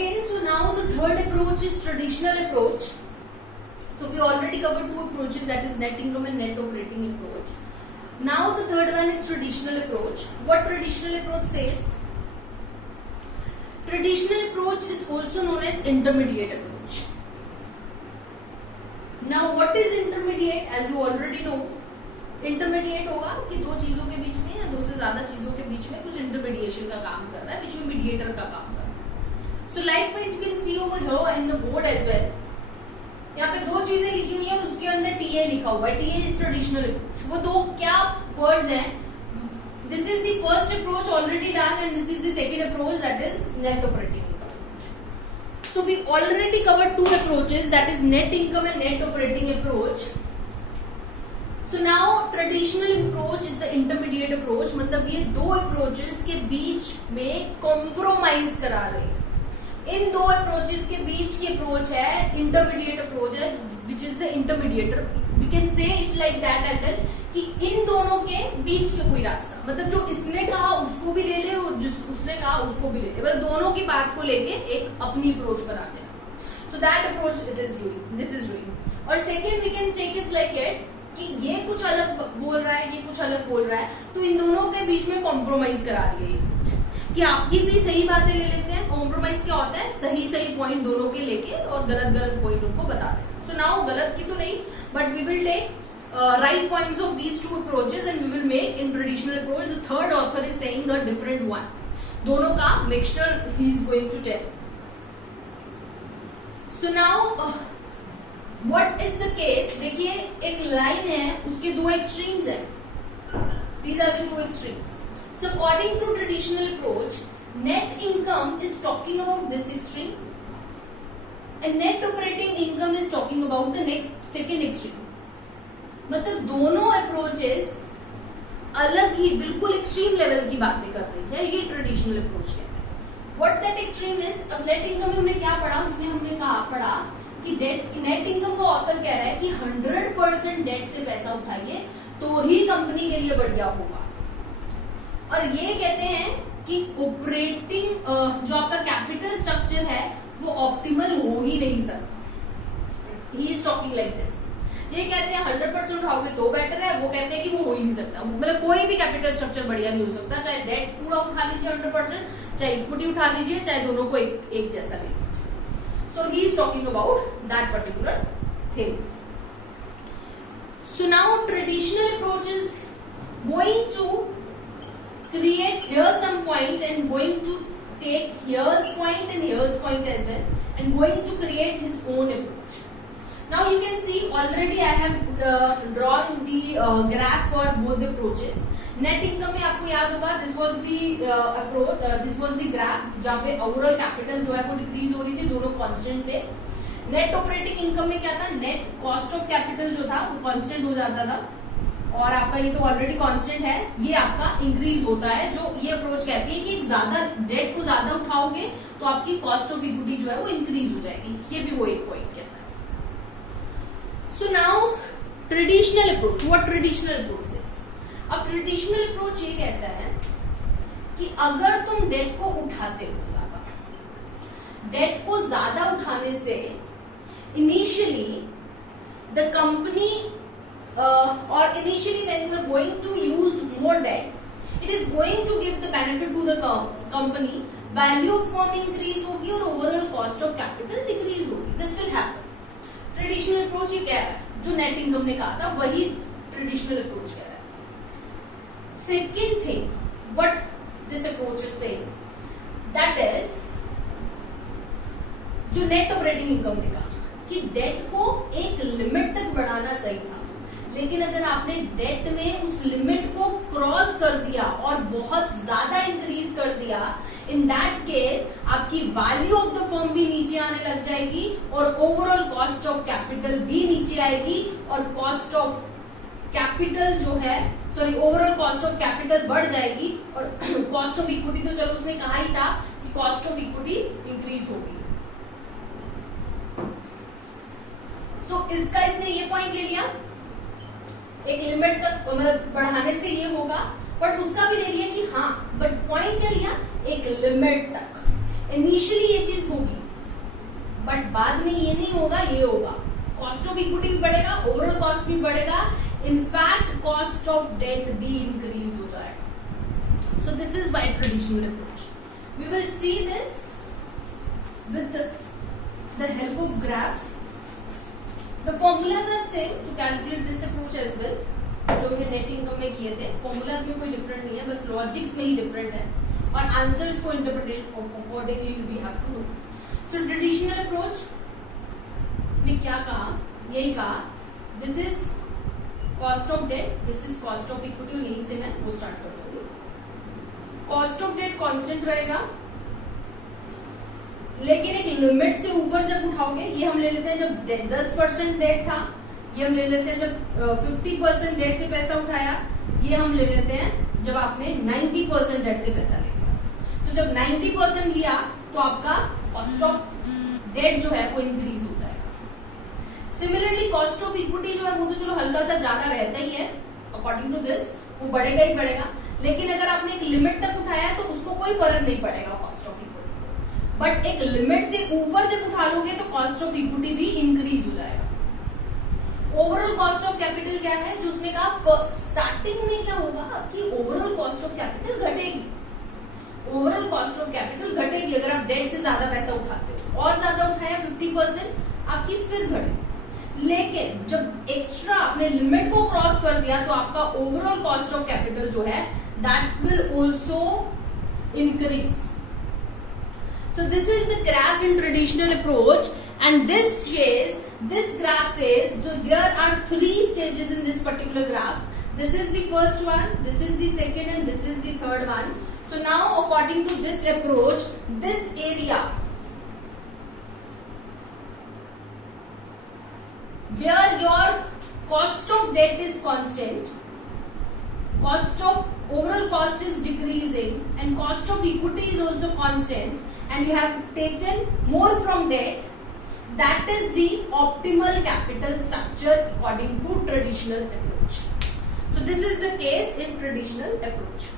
Okay, so now the third approach is traditional approach. So we already covered two approaches, that is net income and net operating approach. Now the third one is traditional approach. What traditional approach says? Traditional approach is also known as intermediate approach. Now what is intermediate? As you already know, intermediate होगा कि दो चीजों के बीच में या दो से ज्यादा चीजों के बीच में कुछ इंटरमीडिएशन का काम कर रहा है, बीच में मीडिएटर का काम कर रहा है. So likewise you can see over here in the board as well. यहाँ पे दो चीजें लिखी हुई है, उसके अंदर टीए लिखा हुआ है. TA is traditional approach. वो दो क्या वर्ड्स हैं? This is the first approach already done and this is the second approach, that is net operating approach. So we already covered two approaches, that is net income and net operating approach. So now traditional approach is the intermediate approach. मतलब ये दो approaches के बीच में compromise करा रहे हैं. इन दो approaches के बीच की approach है intermediate approach है, which is the intermediator. We can say it like that as well कि इन दोनों के बीच का कोई रास्ता, मतलब जो इसने कहा उसको भी ले ले और जिस उसने कहा उसको भी ले ले, मतलब दोनों की बात को लेके एक अपनी approach बना देना. So that approach it is doing. This is doing. और second we can take is like it कि ये कुछ अलग बोल रहा है, ये कुछ अलग बोल रहा है, तो इन दोनों के बीच में कॉम्प्रोमाइज करा रही है कि आपकी भी सही बातें ले लेते हैं. कॉम्प्रोमाइज क्या होता है? सही सही पॉइंट दोनों के लेके और गलत गलत पॉइंट उनको बता दें. सो नाउ गलत की तो नहीं, but we will take right points of these two approaches and we will make in traditional approach. The third author is saying a different one. दोनों का मिक्सचर ही is going to tell. So now What is the case? देखिए एक line है, उसके दो extremes हैं. These are the two extremes. So according to traditional approach, net income is talking about this extreme, and net operating income is talking about the next second extreme. मतलब दोनों approaches अलग ही बिल्कुल extreme level की बातें कर रही है. ये ट्रेडिशनल अप्रोच कहते हैं. What that extreme is? अब नेट इनकम में हमने क्या पढ़ा? उसमें हमने कहा पढ़ा कि नेट इनकम का ऑथर कह रहा है कि 100% डेट से पैसा उठाइए तो ही कंपनी के लिए बढ़िया होगा. और ये कहते हैं कि ऑपरेटिंग जो आपका कैपिटल स्ट्रक्चर है वो ऑप्टिमल हो ही नहीं सकता. He is talking like this. ये कहते हैं 100% उठाओगे तो बेटर है, वो कहते हैं कि वो हो ही नहीं सकता. मतलब कोई भी कैपिटल स्ट्रक्चर बढ़िया नहीं हो सकता, चाहे डेट पूरा उठा लीजिए 100%, चाहे इक्विटी उठा लीजिए, चाहे दोनों को एक जैसा ले. So he is talking about that particular thing. So now traditional approach is going to create here some point and going to take here's point and here's point as well and going to create his own approach. Now you can see already I have drawn the graph for both the approaches. Net income में आपको याद होगा this was the approach, this was the graph जहां पे overall capital जो है वो decrease हो रही थी, दोनों कांस्टेंट थे. नेट ऑपरेटिंग इनकम में क्या था? नेट कॉस्ट ऑफ कैपिटल जो था वो कांस्टेंट हो जाता था और आपका ये तो ऑलरेडी कांस्टेंट है, ये आपका इंक्रीज होता है. जो ये अप्रोच कहती है कि ज्यादा डेट को ज्यादा उठाओगे तो आपकी कॉस्ट ऑफ इक्विटी जो है वो इंक्रीज हो जाएगी. ये भी वो एक पॉइंट कहता है. So now traditional approach. What traditional approach? अब ट्रेडिशनल अप्रोच ये कहता है कि अगर तुम डेट को उठाते हो ज्यादा, डेट को ज्यादा उठाने से इनिशियली द कंपनी और initially when you are going to use more debt, it is going to give the benefit to the company. Value of firm increase होगी और overall cost of capital decrease होगी. This will happen. Traditional approach ये कह रहा है, जो net income ने कहा था वही ट्रेडिशनल अप्रोच कह रहा है. Second thing, what this approach is saying, that is, जो नेट ऑपरेटिंग इनकम ने कहा कि डेट को एक लिमिट तक बढ़ाना सही था, लेकिन अगर आपने डेट में उस लिमिट को क्रॉस कर दिया और बहुत ज्यादा इंक्रीज कर दिया, इन दैट केस आपकी वैल्यू ऑफ द फर्म भी नीचे आने लग जाएगी और ओवरऑल कॉस्ट ऑफ कैपिटल भी नीचे आएगी और कॉस्ट ऑफ कैपिटल जो है ओवरऑल कॉस्ट ऑफ कैपिटल बढ़ जाएगी और कॉस्ट ऑफ इक्विटी तो चलो उसने कहा ही था कि कॉस्ट ऑफ इक्विटी इंक्रीज होगी. सो इसका इसने ये पॉइंट ले लिया, एक लिमिट तक मतलब बढ़ाने से ये होगा, बट उसका भी ले लिया कि हाँ, बट पॉइंट क्या लिया? एक लिमिट तक. इनिशियली ये चीज होगी, बट बाद में ये नहीं होगा, ये होगा। कॉस्ट ऑफ इक्विटी भी बढ़ेगा, ओवरऑल कॉस्ट भी बढ़ेगा, इनफैक्ट कॉस्ट ऑफ डेट भी इंक्रीज हो जाएगा। So this is by traditional approach. We will see this with the help of graph. The formulas are same to calculate this approach as well, जो हमने net income में किए थे। Formulas में कोई डिफरेंट नहीं है, बस लॉजिक्स में ही डिफरेंट है, और आंसर्स को interpretation accordingly we have to do. So traditional approach में क्या कहा, यही कहा, this is cost of debt, this is cost of equity, और यहीं से मैं वो स्टार्ट कर दूंगी। कॉस्ट ऑफ डेट कांस्टेंट रहेगा, लेकिन एक लिमिट से ऊपर जब उठाओगे, ये हम ले लेते हैं जब 10% डेट था, ये हम ले लेते हैं जब 50% डेट से पैसा उठाया, ये हम ले लेते हैं जब आपने 90% डेट से पैसा लिया। तो जब 90% लिया तो आपका कॉस्ट ऑफ डेट जो है वो इंक्रीज हो जाएगा। सिमिलरली कॉस्ट ऑफ इक्विटी जो है वो तो चलो हल्का सा ज्यादा रहता ही है, अकॉर्डिंग टू दिस वो बढ़ेगा ही बढ़ेगा, लेकिन अगर आपने एक लिमिट तक उठाया तो उसको कोई फर्क नहीं पड़ेगा कॉस्ट ऑफ इक्विटी, बट एक लिमिट से ऊपर जब उठा लोगे तो कॉस्ट ऑफ इक्विटी भी इंक्रीज हो जाएगा। ओवरऑल कॉस्ट ऑफ कैपिटल क्या है, जो उसने कहा स्टार्टिंग में क्या होगा, आपकी ओवरऑल कॉस्ट ऑफ कैपिटल घटेगी। ओवरऑल कॉस्ट ऑफ कैपिटल घटेगी अगर आप डेट से ज्यादा पैसा उठाते हो, और ज्यादा उठाया 50% आपकी फिर घटे। लेकिन जब एक्स्ट्रा आपने लिमिट को क्रॉस कर दिया तो आपका ओवरऑल कॉस्ट ऑफ कैपिटल जो है that will also increase. So this is the graph in traditional approach, and this graph says, so there are 3 stages in this particular graph. This is the first one, this is the second, and this is the third one. So now according to this approach, this area where your cost of debt is constant, cost of overall cost is decreasing, and cost of equity is also constant, and you have taken more from debt, that is the optimal capital structure according to traditional approach. So this is the case in traditional approach.